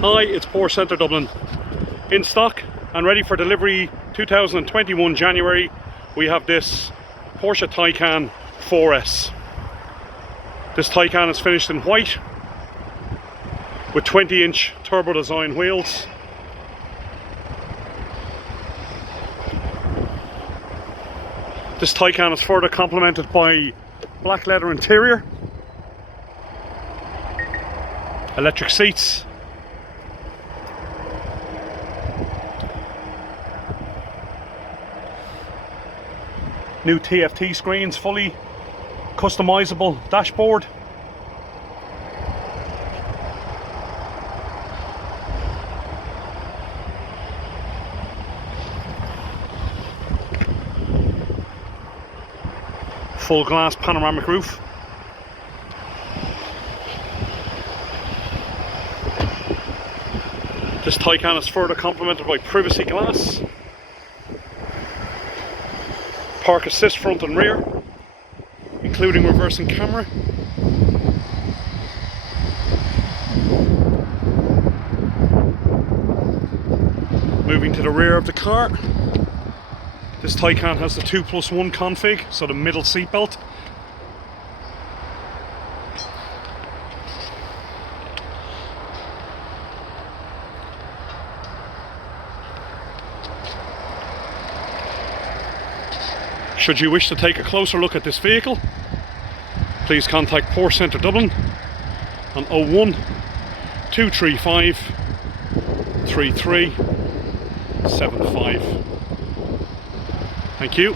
Hi, it's Porsche Centre Dublin. In stock and ready for delivery 2021 January, we have this Porsche Taycan 4S. This Taycan is finished in white with 20-inch turbo design wheels. This Taycan is further complemented by black leather interior, electric seats, new TFT screens, fully customizable dashboard, full glass panoramic roof, this Taycan is further complemented by privacy glass, park assist front and rear, including reversing camera, moving to the rear of the car. This Taycan has the 2+1 config, so the middle seat belt. Should you wish to take a closer look at this vehicle, please contact Porsche Centre Dublin on 01 235 3375. Thank you.